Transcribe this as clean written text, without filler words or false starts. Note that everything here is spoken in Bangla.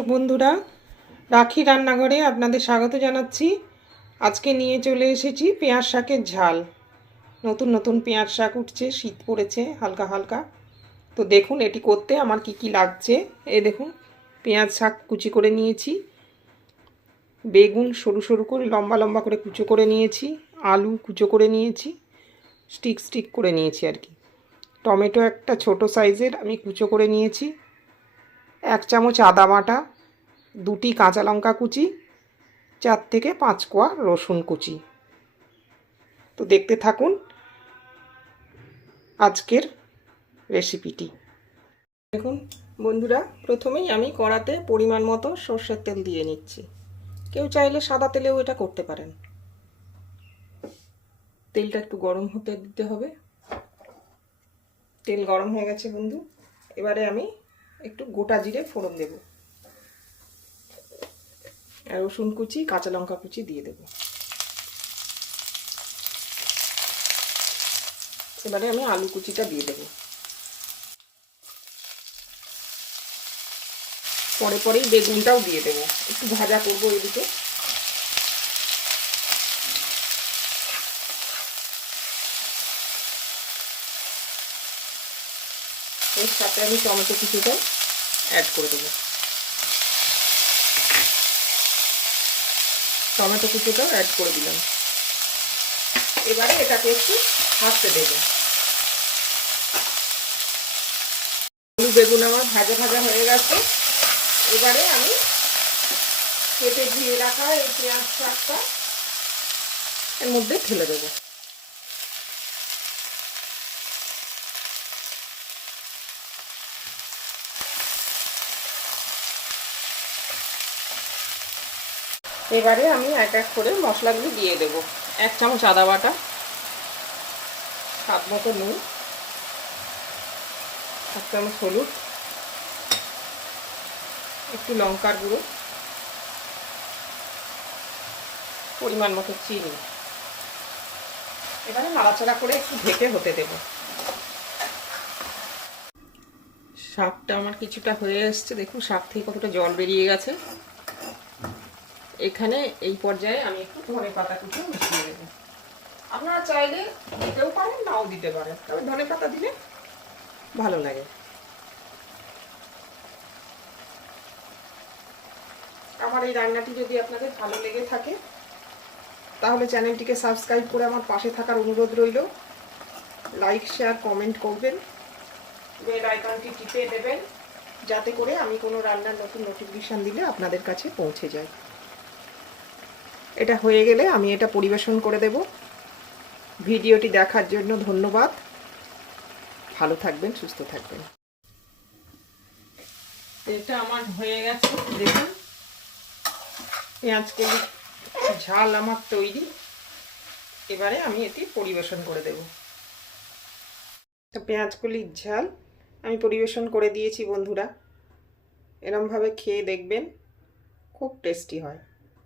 দর্শক বন্ধুরা, রাখি রান্নাঘরে আপনাদের স্বাগত জানাচ্ছি। আজকে নিয়ে চলে এসেছি পেঁয়াজ শাকের ঝাল। নতুন নতুন পেঁয়াজ শাক উঠছে, শীত পড়েছে হালকা হালকা। তো দেখুন এটি করতে আমার কি কি লাগছে। এই দেখুন, পেঁয়াজ শাক কুচি করে নিয়েছি, বেগুন সরু সরু করে লম্বা লম্বা করে কুচো করে নিয়েছি, আলু কুচো করে নিয়েছি, স্টিক স্টিক করে নিয়েছি আর কি। টমেটো একটা ছোট সাইজের আমি কুচো করে নিয়েছি, 1 চামচ আদা বাটা, 2টি কাঁচা লঙ্কা কুচি, 4 থেকে 5 কোয়া রসুন কুচি। তো দেখতে থাকুন আজকের রেসিপিটি। দেখুন বন্ধুরা, প্রথমেই আমি কড়াতে পরিমাণ মতো সর্ষের তেল দিয়ে নিচ্ছি। কেউ চাইলে সাদা তেলেও এটা করতে পারেন। তেলটা একটু গরম হতে দিতে হবে। তেল গরম হয়ে গেছে বন্ধু, এবারে আমি একটু গোটা জিরে ফোড়ন দেব, আর রসুন কুচি কাঁচা লঙ্কা কুচি দিয়ে দেব। এবারে আমি আলু কুচিটা দিয়ে দেব। পরে পরেই বেগুনটাও দিয়ে দেব, একটু ভাজা করবো এদিকে। এর সাথে আমি টমেটো কুচিটা অ্যাড করে দেবো। টমেটো কুচিটাও অ্যাড করে দিলাম। এবারে এটাকে একটু ভাজতে দেবো। আলু বেগুন আমার ভাজা ভাজা হয়ে গেছে। এবারে আমি কেটে ধুয়ে রাখা এই পেঁয়াজ শাকটা এর মধ্যে ঢেলে দেবো। এবারে আমি এক এক করে মশলাগুলো দিয়ে দেব। 1 চামচ আদা বাটা, স্বাদ মতো নুন, 1 চামচ হলুদ, একটু লঙ্কার গুঁড়ো, পরিমাণ মতো চিনি। এবারে নাড়াচাড়া করে একটু ঢেকে হতে দেব। শাকটা আমার কিছুটা হয়ে এসছে, দেখুন শাক থেকে কতটা জল বেরিয়ে গেছে। এখানে এই পর্যায়ে আমি একটু ধনে পাতা কুচি মিশিয়ে দেবো। আপনারা চাইলে দিতেও পারেন, নাও দিতে পারেন, তবে ধনে পাতা দিলে ভালো লাগে। আমার এই রান্নাটি যদি আপনাদের ভালো লেগে থাকে তাহলে চ্যানেলটিকে সাবস্ক্রাইব করে আমার পাশে থাকার অনুরোধ রইল। লাইক শেয়ার কমেন্ট করবেন, বেল আইকনটি টিপে দেবেন যাতে করে আমি কোনো রান্নার নতুন নোটিফিকেশান দিলে আপনাদের কাছে পৌঁছে যায়। এটা হয়ে গেলে আমি এটা পরিবেশন করে দেব। ভিডিওটি দেখার জন্য ধন্যবাদ। ভালো থাকবেন, সুস্থ থাকবেন। এটা আমার হয়ে গেছে, দেখুন পেঁয়াজ কলি ঝাল আমার তৈরি। এবারে আমি এটি পরিবেশন করে দেব। তো পেঁয়াজ কলির ঝাল আমি পরিবেশন করে দিয়েছি বন্ধুরা। এরমভাবে খেয়ে দেখবেন, খুব টেস্টি হয়।